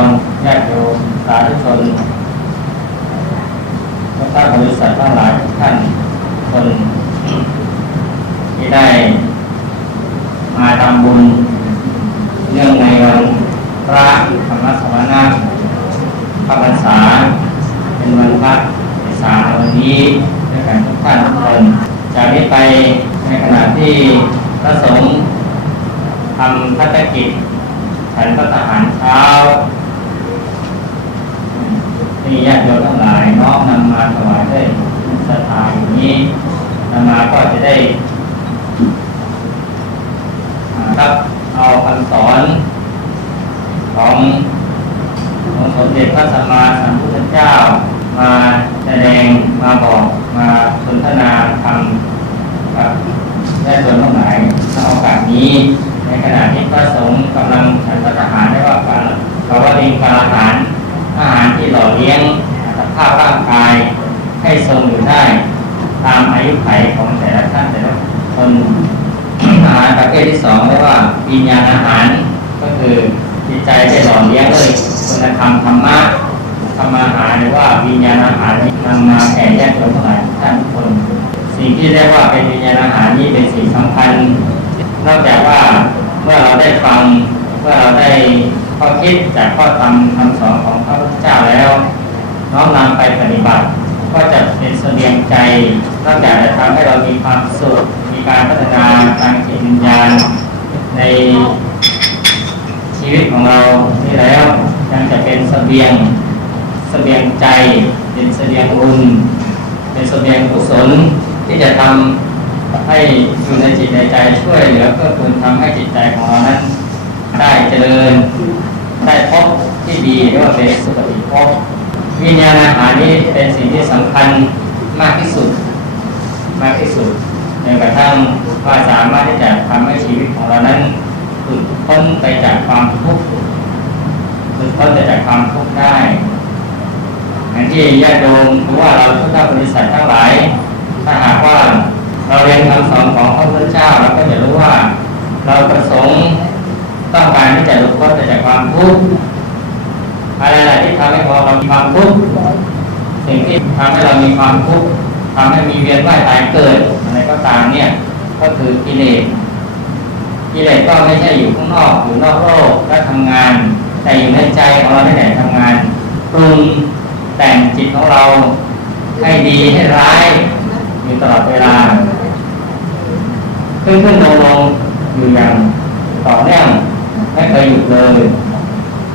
รญาติโยมสาธุชนทุกท่านบริษัททั้งหลายทุกท่านคนที่ได้ มาทำบุญเนื่องในวันพระธรรมสวนาพระพรรษา เป็นวันพระสาวันนี้ด้วยกันทุกท่านทุกคนจากนี้ไปในขณะที่พระสงฆ์ทำพัฒกิจฉันพระทหารเช้า ที่ญาติโยมทั้งหลายน้อมนำมาถวายด้วยศรัทธาอย่างนี้นำมาก็จะได้รับเอาคำสอนของของสมเด็จพระสัมมาสัมพุทธเจ้า มาแสดงมาบอกมาสนทนาธรรมกับญาติโยมทั้งหลายในโอกาสนี้ ในขณะที่พระสงฆ์กำลังฉันพระทหารได้ว่าการเราว่าเป็นการอาหาร อาหารที่หล่อเลี้ยงสภาพร่างกายให้ทรงอยู่ได้ ตามอายุไขของแต่ละท่านแต่ละคนอาหารประเภทที่สองเรียกว่าวิญญาณอาหาร ก็คือจิตใจได้หล่อเลี้ยงเลยคุณธรรมธรรมะธรรมอาหารหรือว่าวิญญาณอาหารนี้นำมาแก่ญาติโยมทั้งหลายท่านทุกคน สิ่งที่เรียกว่าเป็นวิญญาณอาหารนี้เป็นสิ่งสำคัญนอกจากว่าเมื่อเราได้ฟังเมื่อเราได้ ข้อคิดจากข้อธรรมคำสอนของพระพุทธเจ้าแล้ว น้อมนำไปปฏิบัติ ก็จะเป็นเสบียงใจนอกจากจะทำให้เรามีความสุขมีการพัฒนาทางจิตวิญญาณในชีวิตของเรานี่แล้วยังจะเป็นเสบียงเสบียงใจ เป็นเสบียงบุญเป็นเสบียงกุศลที่จะทำให้อยู่ในจิตในใจช่วยเหลือเพื่อคุณทำให้จิตใจของเรานั้นได้เจริญ ได้พบที่ดีเรียกว่าเป็นสุขติภพวิญญาณอาหารนี้เป็นสิ่งที่สำคัญมากที่สุด มากที่สุดจนกระทั่งว่าสามารถที่จะทำให้ชีวิตของเรานั้นหลุดพ้นไปจากความทุกข์หลุดพ้นไปจากความทุกข์ได้อย่างที่ญาติโยมหรือว่าเราทุกท่านบริษัททั้งหลาย ถ้าหากว่าเราเรียนคำสอนของพระพุทธเจ้าเราก็จะรู้ว่า เราประสงค์ ต้องการที่จะหลุดพ้นจากความทุกข์อะไรๆที่ทำให้เรามีความทุกข์สิ่งที่ทำให้เรามีความทุกข์ทำให้มีเวียนว่ายตายเกิดอะไรก็ตามเนี่ย ก็คือกิเลสกิเลสก็ไม่ใช่อยู่ข้างนอกอยู่นอกโลกและทำงาน แต่อยู่ในใจของเราได้ไหนทำงานปรุงแต่งจิตของเราให้ดีให้ร้ายอยู่ตลอดเวลาขึ้นขึ้นลงลงอยู่อย่างต่อเนื่อง ไม่เคยหยุดเลย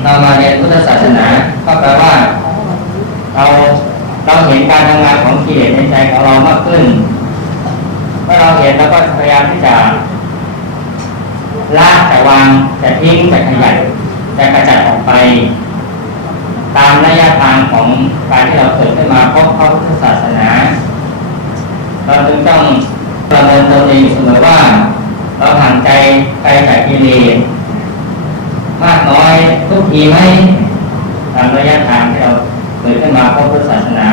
เรามาเรียนพุทธศาสนา ก็แปลว่า เราเราเห็นการทำงานของกิเลสในใจของเรามากขึ้น เมื่อเราเห็นเราก็พยายามที่จะละแต่วางแต่ทิ้งแต่ขยันแต่กระจัดออกไป ตามระยะทางของการที่เราเกิดขึ้นมาพบพระพุทธศาสนาเราจึงต้องประเมินตัวเองเสมอว่า เราห่างใจไกลจากกิเลส ทุกทีไหมตามระยะทางที่เราเกิดขึ้นมาพบพุทธศาสนา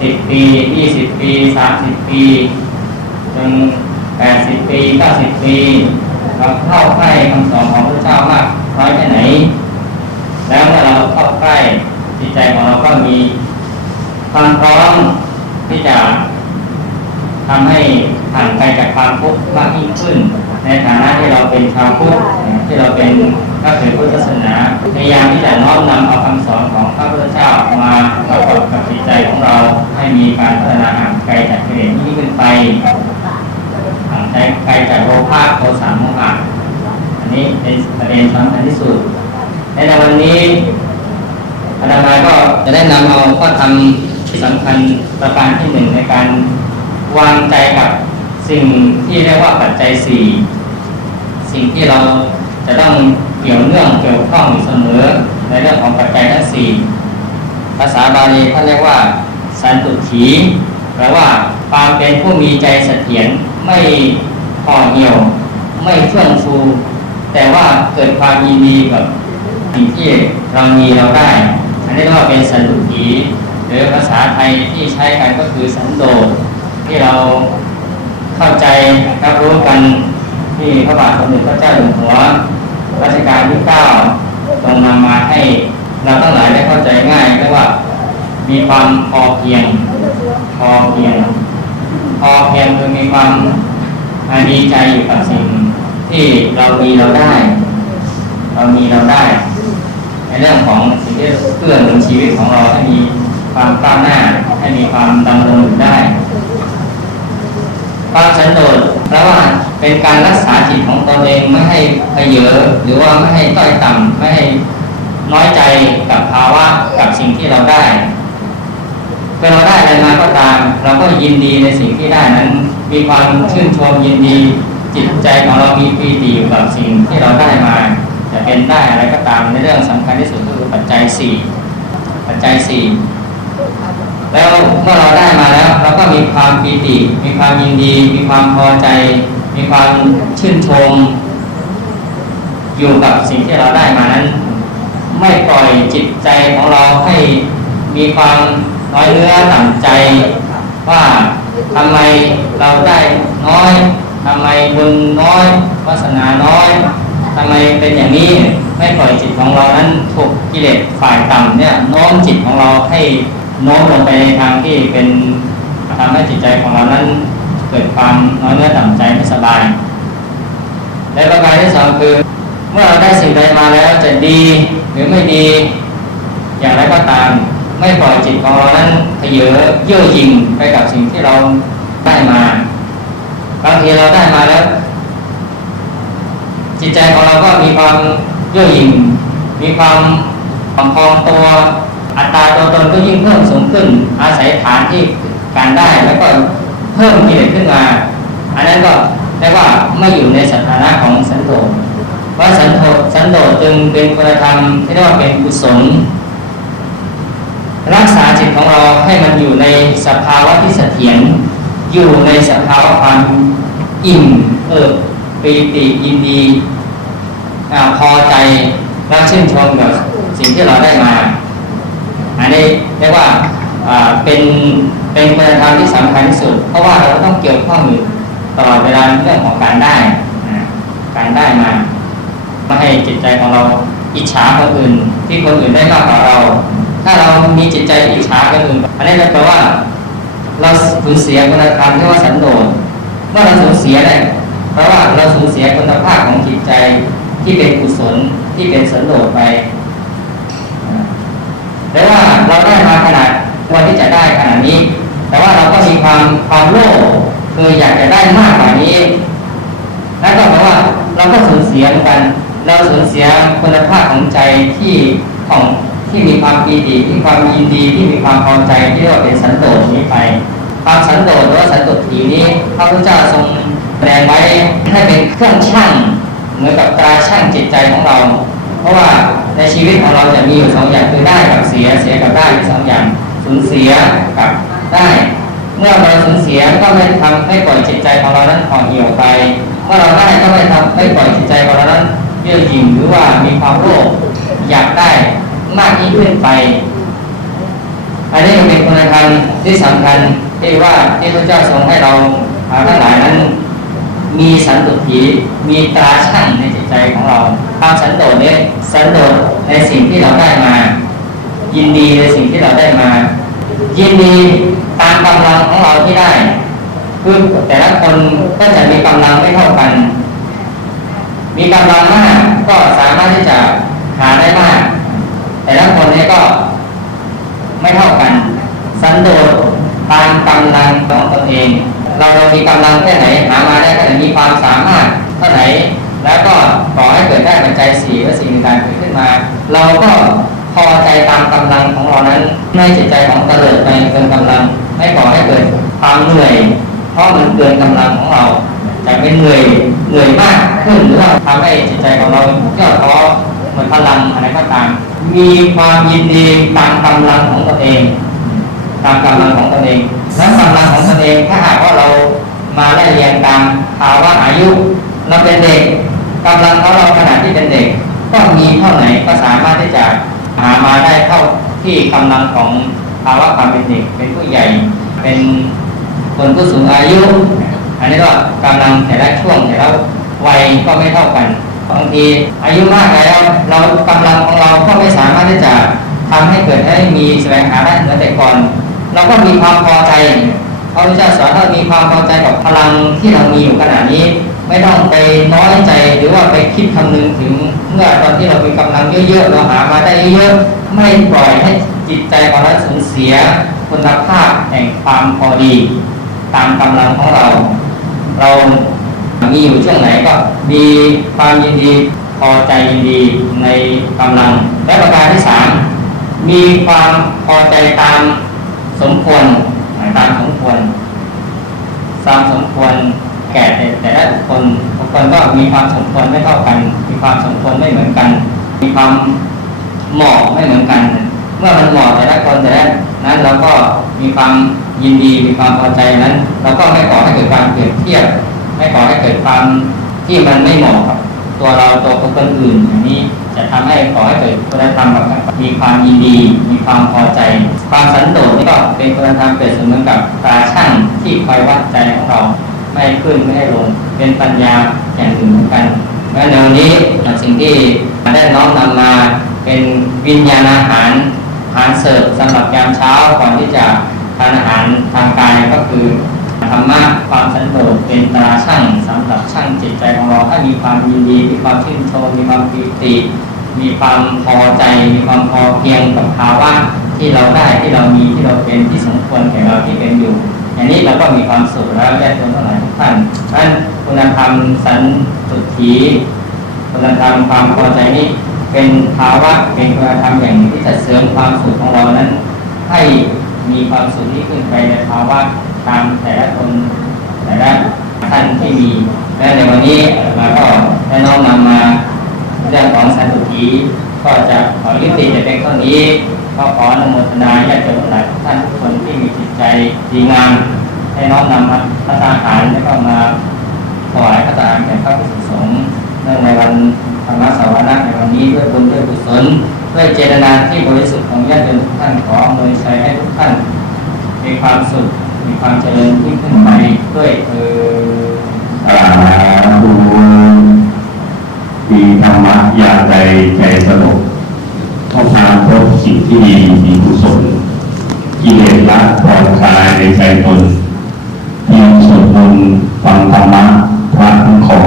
สิบปียี่สิบปีสามสิบปีจนแปดสิบปีเก้าสิบปีเราเข้าใกล้คำสอนของพระเจ้ามากน้อยแค่ไหน แล้วเมื่อเราเข้าใกล้จิตใจของเราก็มีความพร้อมที่จะทำให้ห่างไกลจากความทุกข์มากยิ่งขึ้น ในฐานะที่เราเป็นชาวพุทธที่เราเป็น นักเรียพุทธศาสนาพยายามที่จะน้อมนำเอาคำสอนของพระพุทธเจ้ามาประกอบกับจิตใจของเราให้มีการพัฒนาห่างไกลจากกิเลสยิ่ขึ้นไปห่างไกลจากโลภะโทสะโมหะอันนี้เป็นประเด็นสำคัญที่สุดในวันนี้อาตมาก็จะได้นำเอาข้อธรรมที่สำคัญประการที่หนึ่งในการวางใจกับสิ่งที่เรียกว่าปัจจัยสี่สิ่งที่เราจะต้อง เกี่ยวเนื่องเกี่ยวข้องอยู่เสมอในเรื่องของปัจจัยทั้งสี่ภาษาบาลีเขาเรียกว่า สันตุถีแปลว่าความเป็นผู้มีใจเสถียรไม่ห่อเหี่ยว ไม่เฟื่องฟู แต่ว่าเกิดความยินดีกับสิ่งที่เรามีเราได้ อันนี้เรียกว่าเป็นสันตุถีหรือภาษาไทยที่ใช้กันก็คือสันโดษที่เราเข้าใจรับรู้กันที่พระบาทสมเด็จพระเจ้าอยู่หัว รัชกาลที่เก้าทรงนำมาให้เราทั้งหลายได้เข้าใจง่ายก็ว่า มีความพอเพียง พอเพียง พอเพียงคือมีความอ่าดีใจอยู่กับสิ่งที่เรามีเราได้ เรามีเราได้ ในเรื่องของสิ่งที่เพื่อหนุนชีวิตของเราให้มีความก้าวหน้าให้มีความดำรงอยู่ได้ ความสันโดษแปลว่าเป็นการรักษาจิตของตนเองไม่ให้เพเยอหรือว่าไม่ให้ต้อยต่ำไม่ให้น้อยใจกับภาวะกับสิ่งที่เราได้เมื่อเราได้อะไรมาก็ตาม เราก็ยินดีในสิ่งที่ได้นั้น มีความชื่นชมยินดีจิตใจของเรามีปีติอยู่กับสิ่งที่เราได้มา จะเป็นได้อะไรก็ตามในเรื่องสำคัญที่สุดคือปัจจัยสี่ปัจจัยสี่ แล้วเมื่อเราได้มาแล้วเราก็มีความปีติ มีความยินดี มีความพอใจ มีความชื่นชม อยู่กับสิ่งที่เราได้มานั้น ไม่ปล่อยจิตใจของเราให้มีความน้อยเนื้อต่ำใจ ว่าทำไมเราได้น้อยทำไมบุญน้อยวาสนาน้อยทำไมเป็นอย่างนี้ไม่ปล่อยจิตของเรานั้นถูกกิเลสฝ่ายต่ำเนี่ยโน้มจิตของเราให้ โน้มลงไปในทางที่เป็นทำให้จิตใจของเรานั้นเกิดความน้อยเนื้อต่ำใจไม่สบาย และประการที่สองคือ เมื่อเราได้สิ่งใดมาแล้วจะดีหรือไม่ดี อย่างไรก็ตาม ไม่ปล่อยจิตของเรานั้นเพเยอเย่อหยิ่งไปกับสิ่งที่เราได้มาบางทีเราได้มาแล้ว จิตใจของเราก็มีความเย่อหยิ่งมีความผอมพองตัว อัตราตัวตนก็ยิ่งเพิ่มสูงขึ้น อาศัยฐานที่การได้แล้วก็เพิ่มกิเลสขึ้นมา อันนั้นก็เรียกว่าไม่อยู่ในสถานะของสันโดษเพราะสันโดษสันโดษจึงเป็นคุณธรรมที่เรียกว่าเป็นกุศลรักษาจิตของเราให้มันอยู่ในสภาวะที่เสถียรอยู่ในสภาวะความอิ่มเอิบปีติยินดีอพอใจรักชื่นชมกับสิ่งที่เราได้มา อันนี้เรียกว่าเป็นเป็นคุณธรรมที่สำคัญที่สุด เพราะว่าเราต้องเกี่ยวข้องอยู่ตลอดเวลาเรื่องของการได้การได้มาไม่ให้จิตใจของเราอิจฉาคนอื่น ที่คนอื่นได้มากกว่าเรา ถ้าเรามีจิตใจอิจฉาคนอื่นอันนี้แปลว่า เราสูญเสียคุณธรรมที่ว่าสันโดษเมื่อเราสูญเสียเนี่ยเพราะว่าเราสูญเสียคุณภาพของจิตใจที่เป็นกุศลที่เป็นสันโดษไป แต่ว่าเราได้มาขนาดควรที่จะได้ขนาดนี้ แต่ว่าเราก็มีความความโลภคืออยากจะได้มากกว่านี้นั่นก็แปลว่าเราก็สูญเสียเหมือนกัน เราสูญเสียคุณภาพของใจที่ของที่มีความปีติที่ความยินดีที่มีความพอใจที่เรียกว่าเป็นสันโดษนี้ไป ความสันโดษหรือว่าสันโดษถีนี้พระพุทธเจ้าทรงแสดงไว้ให้เป็นเครื่องชั่งเหมือนกับตราชั่งจิตใจของเรา เพราะว่า ในชีวิตของเราจะมีอยู่สองอย่างคือได้กับเสียเสียกับได้สองอย่างสูญเสียกับได้ เมื่อเราสูญเสียก็ไม่ทำให้ปล่อยจิตใจของเรานั้นห่อเหี่ยวไปเมื่อเราได้ก็ไม่ทำให้ปล่อยจิตใจของเรานั้นเยื่อหยิ่งหรือว่ามีความโลภอยากได้มากยิ่งขึ้นไปอันนี้เป็นคุณธรรมที่สำคัญที่ว่าที่พระเจ้าทรงให้เราทั้งหลายนั้น มีสันตุถีมีตราชั่งในจิตใจของเราความสันโดษเนี่ยสันโดษในสิ่งที่เราได้มา ยินดีในสิ่งที่เราได้มา ยินดีตามกำลังของเราที่ได้คือแต่ละคนก็จะมีกำลังไม่เท่ากัน มีกำลังมากก็สามารถที่จะหาได้มาก แต่ละคนเนี่ยก็ไม่เท่ากัน สันโดษตามกำลังของตนเอง เราเรามีกำลังแค่ไหนหามาได้แค่ไหนมีความสามารถเท่าไหร่แล้วก็ขอให้เกิดได้ปัจจัยสี่และสิ่งต่างๆเกิดขึ้นมา เราก็พอใจตามกำลังของเรานั้นไม่จิตใจของเตลิดไปเกินกำลังไม่ก่อให้เกิดความเหนื่อย เพราะมันเกินกำลังของเราจะเป็นเหนื่อยเหนื่อยมากขึ้นหรือว่าทำให้จิตใจของเราย่อท้อเหมือนพลังอะไรก็ตาม มีความยินดีตามกำลังของตนเอง ตามกำลังของตนเอง และกำลังของตนเองถ้าหากว่าเรามาไล่เรียงตามภาวะอายุเราเป็นเด็กกำลังของเราขณะที่เป็นเด็ก ก็มีเท่าไหนก็สามารถที่จะหามาได้เท่าที่กำลังของภาวะความเป็นเด็กเป็นผู้ใหญ่ เป็นคนผู้สูงอายุ อันนี้ก็กำลังแต่ละช่วงแต่ละวัยก็ไม่เท่ากันบางทีอายุมากแล้วเรากำลังของเราก็ไม่สามารถที่จะทำให้เกิดให้มีแสวงหาได้เหมือนแต่ก่อน เราก็มีความพอใจพระพุทธเจ้าสอนเรามีความพอใจกับพลังที่เรามีอยู่ขณะนี้ ไม่ต้องไปน้อยใจหรือว่าไปคิดคำนึงถึงเมื่อตอนที่เรามีกำลังเยอะๆเราหามาได้เยอะๆไม่ปล่อยให้จิตใจของเราสูญเสียคุณภาพแห่งความพอดี ตามกำลังของเรา เรามีอยู่ช่วงไหนก็มีความยินดีพอใจยินดีในกำลังและประการที่สามมีความพอใจตาม สมควรตามสมควรตามสมควรแก่แต่แต่ละบุคคลบุคคลก็มีความสมควรไม่เท่ากัน มีความสมควรไม่เหมือนกัน มีความเหมาะไม่เหมือนกัน เมื่อมันเหมาะแต่ละคนแต่ละนั้นเราก็มีความยินดีมีความพอใจนั้น เราก็ไม่ขอให้เกิดความเปรียบเทียบ ไม่ขอให้เกิดความที่มันไม่เหมาะกับ ตัวเราตัวคนอื่นอย่างนี้ จะทำให้ขอให้เกิดคุณธรรมแบบมีความยินดี มีความพอใจ ความสันโดษนี่ก็เป็นคุณธรรมเปรียบเสมือนกับตราช่างที่คอยวัดใจของเราไม่ให้ขึ้นไม่ให้ลง เป็นปัญญาอย่างหนึ่งเหมือนกันและในวันนี้สิ่งที่ได้น้อมนำมาเป็นวิญญาณอาหารอาหารเสิร์ฟสำหรับยามเช้าก่อนที่จะทานอาหารทางกายก็คือ ธรรมะความสันโดษเป็นตราช่างสำหรับช่างจิตใจของเราให้มีความยินดีมีความชื่นชมมีความปีติ มีความพอใจ มีความพอเพียงกับภาวะที่เราได้ที่เรามีที่เราเป็นที่สมควรแก่เราที่เป็นอยู่อย่างนี้เราก็มีความสุขแล้วแยกตัวเท่าไหร่ทุกท่านดังนั้นคุณธรรมสันสุทธีคุณธรรมความพอใจนี้เป็นภาวะเป็นคุณธรรมอย่างหนึ่งที่จะเสริมความสุขของเรานั้น ให้มีความสุขที่ขึ้นไปในภาวะ ตามแต่ละคนแต่ละท่านที่มีและในวันนี้เราก็ได้น้อมนำมาเรื่องของสันตุทีก็จะขอยุติแต่เพียงเท่านี้ก็ขออนุโมทนาญาติโยมหลายท่านทุกคนที่มีจิตใจดีงามให้น้อมนำมาพระทหารแล้วก็มาถวายพระทหารแก่พระภิกษุสงฆ์เนื่องในวันธรรมสวนาในวันนี้ด้วยบุญด้วยกุศลด้วยเจตนาที่บริสุทธิ์ของญาติโยมทุกท่านขออำนวยชัยให้ทุกท่านมีความสุข มีความเจริญยิ่งขึ้นไปด้วยเออสาธุมีธรรมะยาใจใจสงบเข้าทาพบสิ่งที่ดีมีกุศลกิเลสละผ่อดคลายในใจตนเพียงสวดมนต์ฟังธรรมะพระทั้งขอ